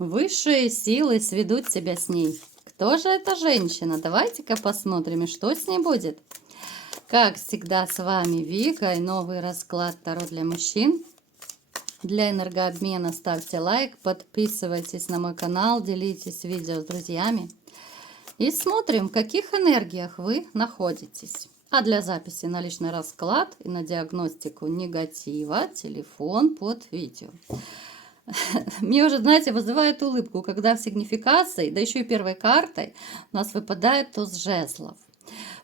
Высшие силы сведут себя с ней. Кто же эта женщина? Давайте-ка посмотрим, и что с ней будет. Как всегда, с вами Вика и новый расклад Таро для мужчин. Для энергообмена ставьте лайк, подписывайтесь на мой канал, делитесь видео с друзьями. И смотрим, в каких энергиях вы находитесь. А для записи на личный расклад и на диагностику негатива телефон под видео. Мне уже, знаете, вызывает улыбку, когда в сигнификации, да еще и первой картой, у нас выпадает туз жезлов.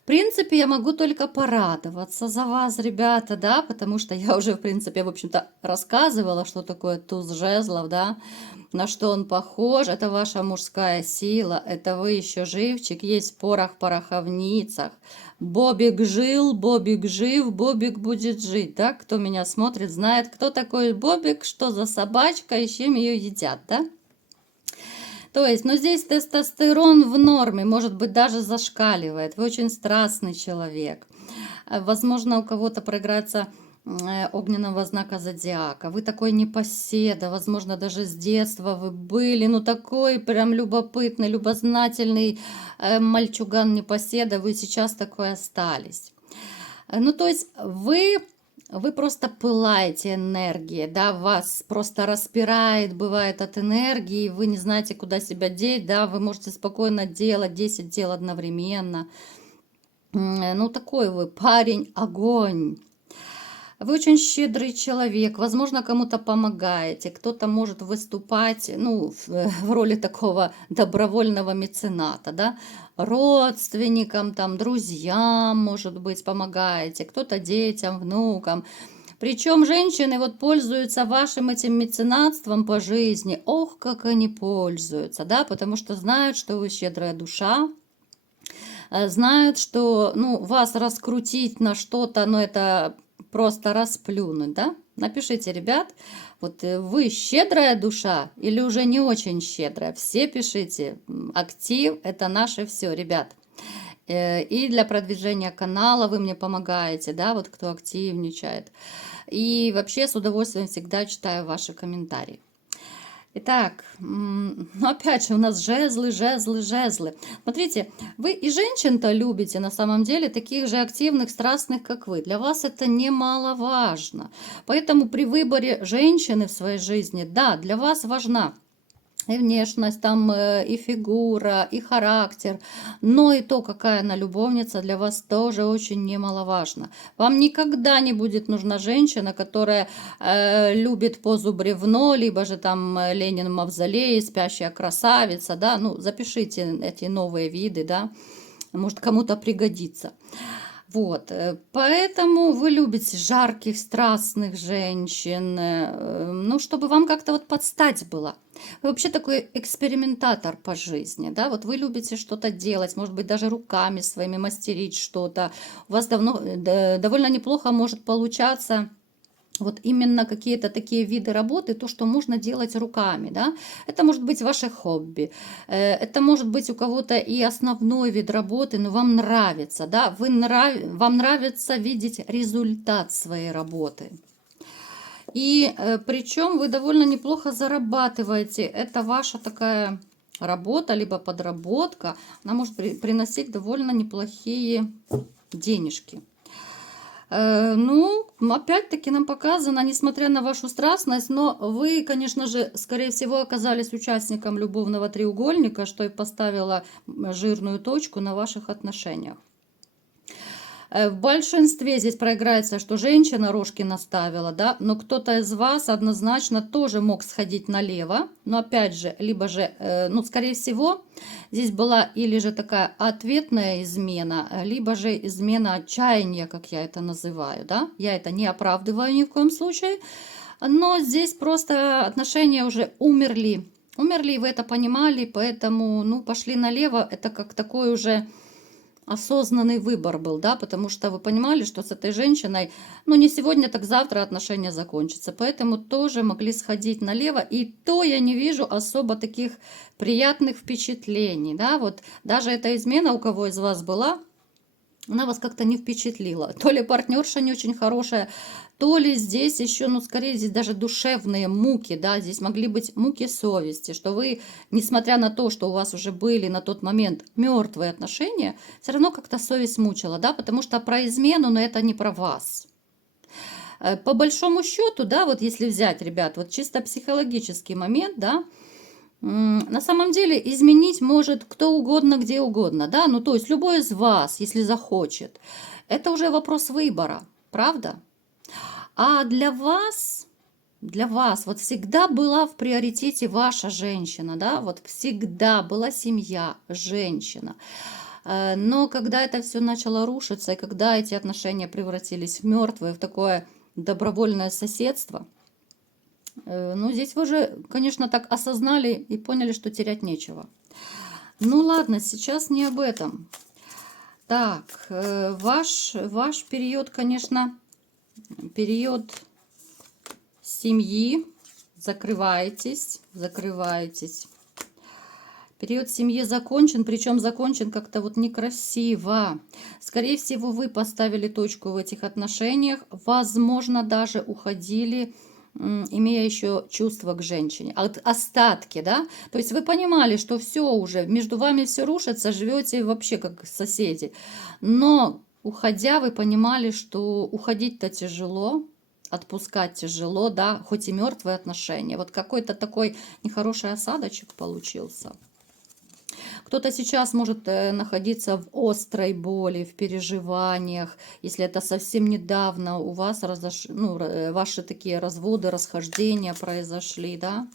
В принципе, я могу только порадоваться за вас, ребята, да, потому что я уже, в принципе, в общем-то, рассказывала, что такое туз жезлов, да, на что он похож. Это ваша мужская сила, это вы еще живчик, есть в пороховницах. Бобик жил, Бобик жив, Бобик будет жить, да, кто меня смотрит, знает, кто такой Бобик, что за собачка и с чем ее едят, да. То есть, ну здесь тестостерон в норме, может быть, даже зашкаливает. Вы очень страстный человек. Возможно, у кого-то проиграется огненного знака зодиака. Вы такой непоседа, возможно, даже с детства вы были, ну такой прям любопытный, любознательный мальчуган непоседа, вы сейчас такой остались. Ну, то есть вы просто пылаете энергией, да, вас просто распирает, бывает, от энергии, вы не знаете, куда себя деть, да, вы можете спокойно делать 10 дел одновременно. Ну, такой вы парень, огонь. Вы очень щедрый человек, возможно, кому-то помогаете, кто-то может выступать, ну, в роли такого добровольного мецената, да, родственникам, там, друзьям, может быть, помогаете, кто-то детям, внукам. Причем женщины вот пользуются вашим этим меценатством по жизни. Ох, как они пользуются, да, потому что знают, что вы щедрая душа, знают, что, ну, вас раскрутить на что-то, ну, это просто расплюнуть, да? Напишите, ребят, вот вы щедрая душа или уже не очень щедрая? Все пишите. Актив – это наше все, ребят. И для продвижения канала вы мне помогаете, да, вот кто активничает. И вообще с удовольствием всегда читаю ваши комментарии. Итак, ну опять же у нас жезлы, жезлы, жезлы. Смотрите, вы и женщин-то любите на самом деле таких же активных, страстных, как вы. Для вас это немаловажно. Поэтому при выборе женщины в своей жизни, да, для вас важна и внешность, там, и фигура, и характер, но и то, какая она любовница, для вас тоже очень немаловажно. Вам никогда не будет нужна женщина, которая любит позу бревно, либо же там Ленин в мавзолее, спящая красавица, да, ну, запишите эти новые виды, да, может кому-то пригодится. Вот, поэтому вы любите жарких, страстных женщин, ну, чтобы вам как-то вот подстать было. Вы вообще такой экспериментатор по жизни, да, вот вы любите что-то делать, может быть, даже руками своими мастерить что-то. У вас довольно неплохо может получаться вот именно какие-то такие виды работы, то, что можно делать руками, да, это может быть ваше хобби, это может быть у кого-то и основной вид работы, но вам нравится, да, вам нравится видеть результат своей работы. И причем вы довольно неплохо зарабатываете, это ваша такая работа, либо подработка, она может приносить довольно неплохие денежки. Ну, опять-таки нам показано, несмотря на вашу страстность, но вы, конечно же, скорее всего, оказались участником любовного треугольника, что и поставило жирную точку на ваших отношениях. В большинстве здесь проиграется, что женщина рожки наставила, да, но кто-то из вас однозначно тоже мог сходить налево, но опять же, либо же, ну, скорее всего, здесь была или же такая ответная измена, либо же измена отчаяния, как я это называю, да, я это не оправдываю ни в коем случае, но здесь просто отношения уже умерли, и вы это понимали, поэтому, ну, пошли налево, это как такой уже осознанный выбор был, да, потому что вы понимали, что с этой женщиной, ну, не сегодня, так завтра отношения закончатся, поэтому тоже могли сходить налево, и то я не вижу особо таких приятных впечатлений, да, вот даже эта измена у кого из вас была, она вас как-то не впечатлила. То ли партнерша не очень хорошая, то ли здесь еще, ну, скорее, здесь даже душевные муки, да, здесь могли быть муки совести, что вы, несмотря на то, что у вас уже были на тот момент мертвые отношения, все равно как-то совесть мучила, да, потому что про измену, но это не про вас. По большому счету, да, вот если взять, ребят, вот чисто психологический момент, да, на самом деле изменить может кто угодно, где угодно, да, ну то есть любой из вас, если захочет. Это уже вопрос выбора, правда? А для вас вот всегда была в приоритете ваша женщина, да, вот всегда была семья, женщина. Но когда это все начало рушиться, и когда эти отношения превратились в мертвые, в такое добровольное соседство, ну, здесь вы же, конечно, так осознали и поняли, что терять нечего. Ну, ладно, сейчас не об этом. Так, ваш период, конечно, период семьи. Закрываетесь, закрываетесь. Период семьи закончен, причем закончен как-то вот некрасиво. Скорее всего, вы поставили точку в этих отношениях. Возможно, даже уходили, имея еще чувство к женщине. Остатки, да? То есть вы понимали, что все уже, между вами все рушится, живете вообще как соседи. Но уходя, вы понимали, что уходить-то тяжело, отпускать тяжело, да, хоть и мертвые отношения. Вот какой-то такой нехороший осадочек получился. Кто-то сейчас может находиться в острой боли, в переживаниях, если это совсем недавно у вас ваши такие разводы, расхождения произошли, да.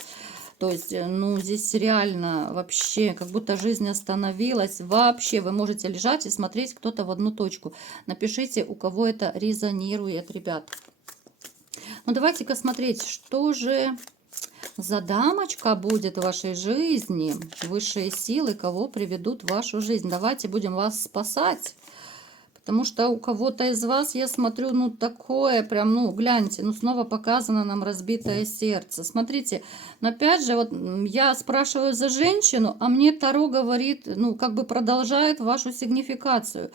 То есть, ну, здесь реально вообще, как будто жизнь остановилась. Вообще, вы можете лежать и смотреть кто-то в одну точку. Напишите, у кого это резонирует, ребят. Ну, давайте-ка смотреть, что же за дамочка будет в вашей жизни, высшие силы, кого приведут в вашу жизнь. Давайте будем вас спасать, потому что у кого-то из вас, я смотрю, ну такое прям, ну гляньте, ну снова показано нам разбитое сердце. Смотрите, но опять же, вот я спрашиваю за женщину, а мне Таро говорит, ну как бы продолжает вашу сигнификацию.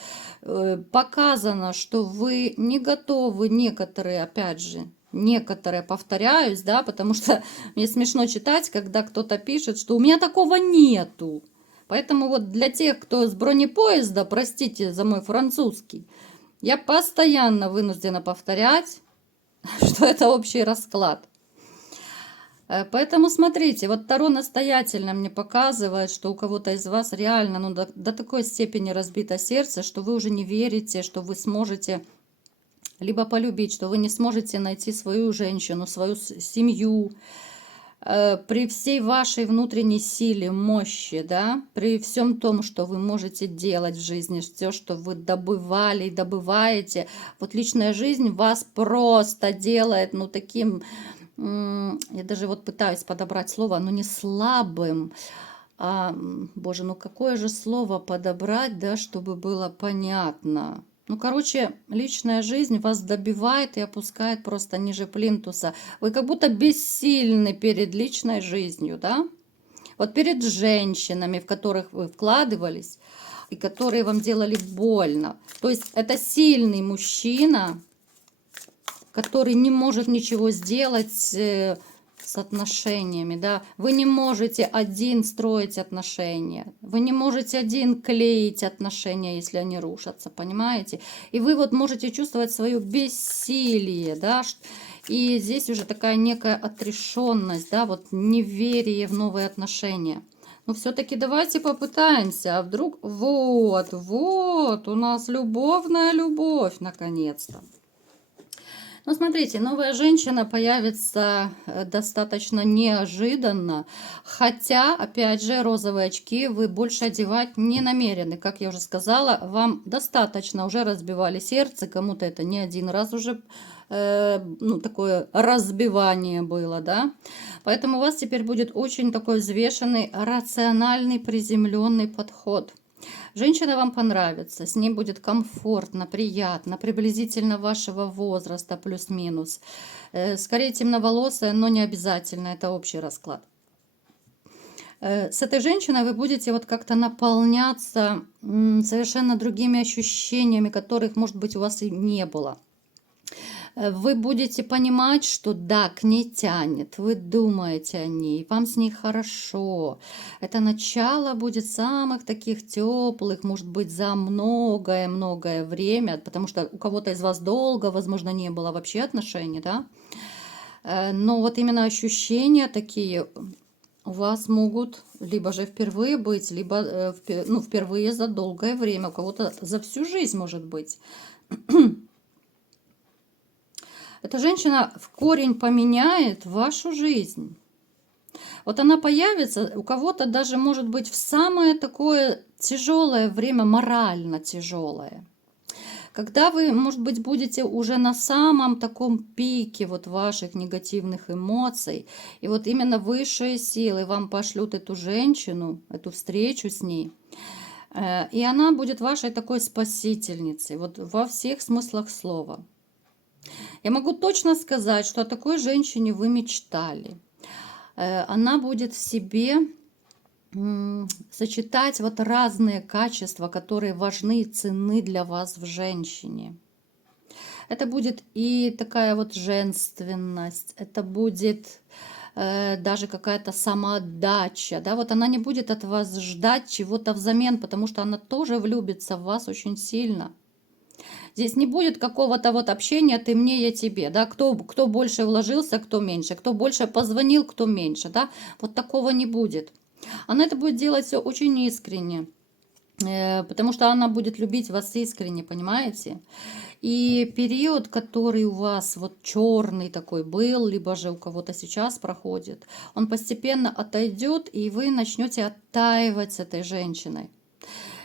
Показано, что вы не готовы, некоторые, опять же, некоторые, повторяюсь, да, потому что мне смешно читать, когда кто-то пишет, что у меня такого нету. Поэтому вот для тех, кто с бронепоезда, простите за мой французский, я постоянно вынуждена повторять, что это общий расклад. Поэтому смотрите, вот Таро настоятельно мне показывает, что у кого-то из вас реально до такой степени разбито сердце, что вы уже не верите, что вы сможете либо полюбить, что вы не сможете найти свою женщину, свою семью, при всей вашей внутренней силе, мощи, да, при всем том, что вы можете делать в жизни, все, что вы добывали и добываете, вот личная жизнь вас просто делает, ну, таким, я даже вот пытаюсь подобрать слово, ну, не слабым, боже, ну, какое же слово подобрать, да, чтобы было понятно. Ну, короче, личная жизнь вас добивает и опускает просто ниже плинтуса. Вы как будто бессильны перед личной жизнью, да? Вот перед женщинами, в которых вы вкладывались, и которые вам делали больно. То есть это сильный мужчина, который не может ничего сделать с отношениями, да, вы не можете один строить отношения, вы не можете один клеить отношения, если они рушатся, понимаете? И вы вот можете чувствовать свое бессилие, да, и здесь уже такая некая отрешенность, да, вот неверие в новые отношения. Но все-таки давайте попытаемся, а вдруг вот у нас любовная любовь наконец-то. Ну, смотрите, новая женщина появится достаточно неожиданно, хотя, опять же, розовые очки вы больше одевать не намерены. Как я уже сказала, вам достаточно уже разбивали сердце, кому-то это не один раз уже, ну, такое разбивание было, да. Поэтому у вас теперь будет очень такой взвешенный, рациональный, приземленный подход. Женщина вам понравится, с ней будет комфортно, приятно, приблизительно вашего возраста, плюс-минус. Скорее темноволосая, но не обязательно, это общий расклад. С этой женщиной вы будете вот как-то наполняться совершенно другими ощущениями, которых, может быть, у вас и не было. Вы будете понимать, что да, к ней тянет, вы думаете о ней, вам с ней хорошо. Это начало будет самых таких теплых, может быть, за многое-многое время, потому что у кого-то из вас долго, возможно, не было вообще отношений, да? Но вот именно ощущения такие у вас могут либо же впервые быть, либо ну, впервые за долгое время, у кого-то за всю жизнь может быть. Эта женщина в корень поменяет вашу жизнь. Вот она появится, у кого-то даже может быть в самое такое тяжелое время, морально тяжелое. Когда вы, может быть, будете уже на самом таком пике вот ваших негативных эмоций, и вот именно высшие силы вам пошлют эту женщину, эту встречу с ней, и она будет вашей такой спасительницей, вот во всех смыслах слова. Я могу точно сказать, что о такой женщине вы мечтали. Она будет в себе сочетать вот разные качества, которые важны и ценны для вас в женщине. Это будет и такая вот женственность, это будет даже какая-то самоотдача, да, вот она не будет от вас ждать чего-то взамен, потому что она тоже влюбится в вас очень сильно. Здесь не будет какого-то вот общения «ты мне, я тебе», да, кто больше вложился, кто меньше, кто больше позвонил, кто меньше, да, вот такого не будет. Она это будет делать все очень искренне, потому что она будет любить вас искренне, понимаете? И период, который у вас вот черный такой был, либо же у кого-то сейчас проходит, он постепенно отойдет, и вы начнете оттаивать с этой женщиной.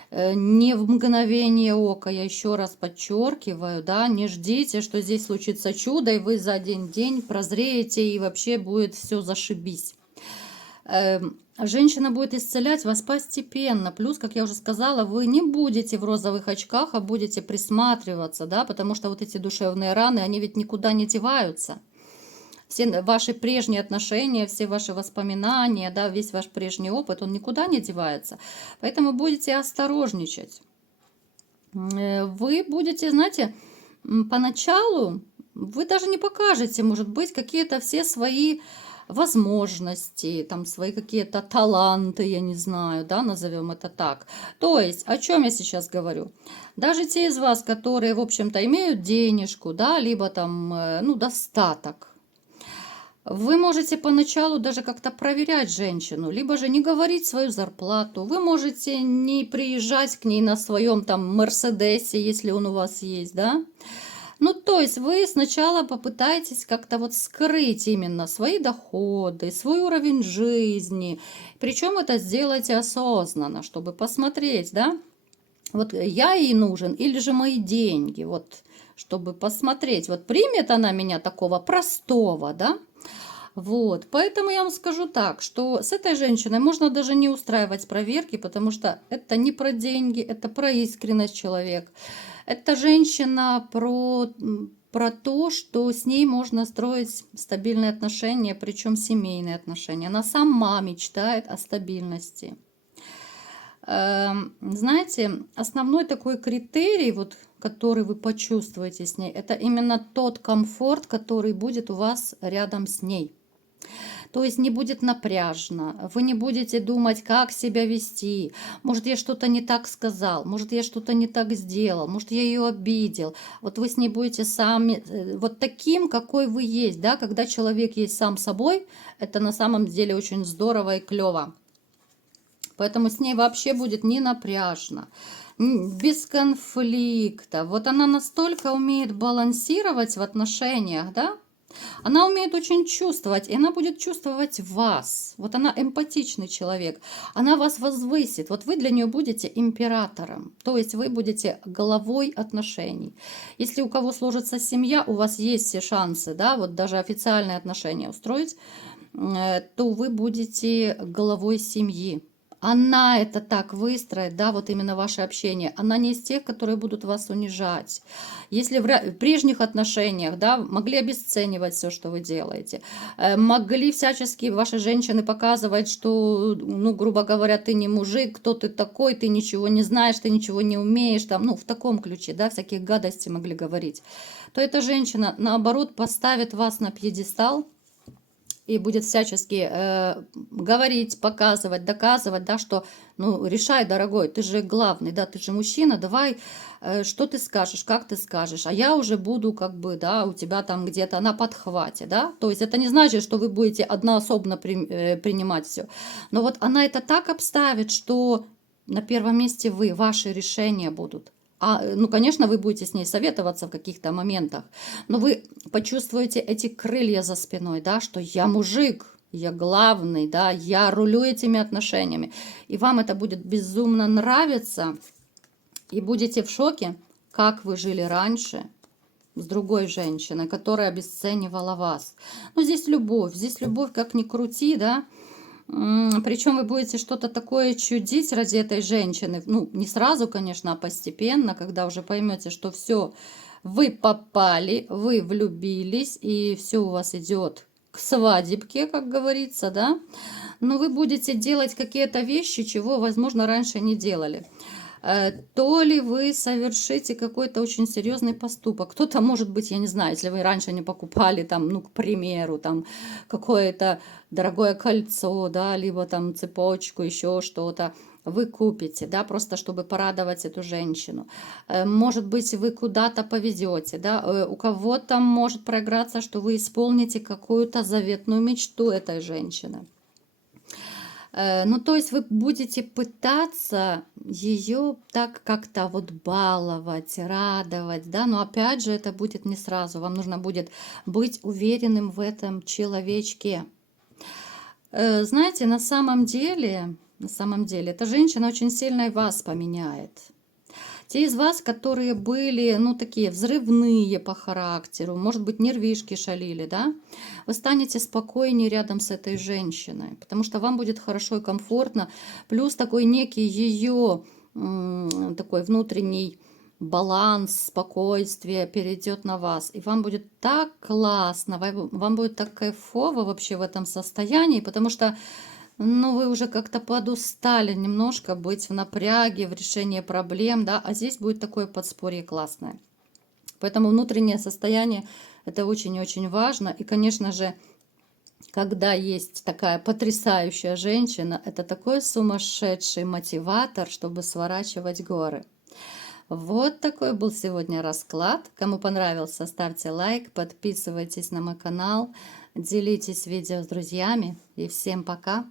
Не в мгновение ока, я еще раз подчеркиваю, да, не ждите, что здесь случится чудо, и вы за один день прозреете, и вообще будет все зашибись. Женщина будет исцелять вас постепенно. Плюс, как я уже сказала, вы не будете в розовых очках, а будете присматриваться, да, потому что вот эти душевные раны, они ведь никуда не деваются. Все ваши прежние отношения, все ваши воспоминания, да, весь ваш прежний опыт, он никуда не девается. Поэтому будете осторожничать. Вы будете, знаете, поначалу вы даже не покажете, может быть, какие-то все свои возможности, там свои какие-то таланты, я не знаю, да, назовем это так. То есть, о чем я сейчас говорю? Даже те из вас, которые, в общем-то, имеют денежку, да, либо там, ну, достаток, вы можете поначалу даже как-то проверять женщину, либо же не говорить свою зарплату. Вы можете не приезжать к ней на своем там Мерседесе, если он у вас есть, да. Ну, то есть вы сначала попытаетесь как-то вот скрыть именно свои доходы, свой уровень жизни. Причем это сделайте осознанно, чтобы посмотреть, да, вот я ей нужен или же мои деньги, вот, чтобы посмотреть, вот примет она меня такого простого, да. Вот, поэтому я вам скажу так, что с этой женщиной можно даже не устраивать проверки, потому что это не про деньги, это про искренность человека. Это женщина про то, что с ней можно строить стабильные отношения, причем семейные отношения. Она сама мечтает о стабильности. Знаете, основной такой критерий, вот, который вы почувствуете с ней, это именно тот комфорт, который будет у вас рядом с ней. То есть не будет напряжно, вы не будете думать, как себя вести. Может, я что-то не так сказал, может, я что-то не так сделал, может, я ее обидел. Вот вы с ней будете сами, вот таким, какой вы есть, да, когда человек есть сам собой, это на самом деле очень здорово и клево. Поэтому с ней вообще будет не напряжно, без конфликта. Вот она настолько умеет балансировать в отношениях, да, она умеет очень чувствовать, и она будет чувствовать вас. Вот она эмпатичный человек, она вас возвысит. Вот вы для нее будете императором, то есть вы будете головой отношений. Если у кого сложится семья, у вас есть все шансы, да, вот даже официальные отношения устроить, то вы будете головой семьи. она это так выстроит, да, вот именно ваше общение. Она не из тех, которые будут вас унижать. Если в прежних отношениях, да, могли обесценивать все, что вы делаете, могли всячески ваши женщины показывать, что, ну, грубо говоря, ты не мужик, кто ты такой, ты ничего не знаешь, ты ничего не умеешь, там, ну, в таком ключе, да, всякие гадости могли говорить, то эта женщина, наоборот, поставит вас на пьедестал, и будет всячески говорить, показывать, доказывать, да, что, ну, решай, дорогой, ты же главный, да, ты же мужчина, давай, что ты скажешь, как ты скажешь, а я уже буду, как бы, да, у тебя там где-то на подхвате, да, то есть это не значит, что вы будете одноособно принимать все, но вот она это так обставит, что на первом месте вы, ваши решения будут. Ну, конечно, вы будете с ней советоваться в каких-то моментах, но вы почувствуете эти крылья за спиной, да, что я мужик, я главный, да, я рулю этими отношениями. И вам это будет безумно нравиться, и будете в шоке, как вы жили раньше с другой женщиной, которая обесценивала вас. Ну, здесь любовь, как ни крути, да. Причем вы будете что-то такое чудить ради этой женщины. Ну, не сразу, конечно, а постепенно, когда уже поймете, что все, вы попали, вы влюбились, и все у вас идет к свадебке, как говорится, да. Но вы будете делать какие-то вещи, чего, возможно, раньше не делали. То ли вы совершите какой-то очень серьезный поступок. Кто-то, может быть, я не знаю, если вы раньше не покупали, там, ну, к примеру, там, какое-то дорогое кольцо, да, либо там цепочку, еще что-то, вы купите, да, просто чтобы порадовать эту женщину. Может быть, вы куда-то повезете, да, у кого-то может проиграться, что вы исполните какую-то заветную мечту этой женщины. Ну, то есть вы будете пытаться ее так как-то вот баловать, радовать, да, но опять же это будет не сразу. Вам нужно будет быть уверенным в этом человечке. Знаете, на самом деле, эта женщина очень сильно и вас поменяет. Те из вас, которые были, ну, такие взрывные по характеру, может быть, нервишки шалили, да, вы станете спокойнее рядом с этой женщиной, потому что вам будет хорошо и комфортно, плюс такой некий ее такой внутренний баланс, спокойствие перейдет на вас, и вам будет так классно, вам будет так кайфово вообще в этом состоянии, потому что ну, вы уже как-то подустали немножко быть в напряге, в решении проблем, да, а здесь будет такое подспорье классное. Поэтому внутреннее состояние – это очень и очень важно. И, конечно же, когда есть такая потрясающая женщина, это такой сумасшедший мотиватор, чтобы сворачивать горы. Вот такой был сегодня расклад. Кому понравился, ставьте лайк, подписывайтесь на мой канал, делитесь видео с друзьями. И всем пока!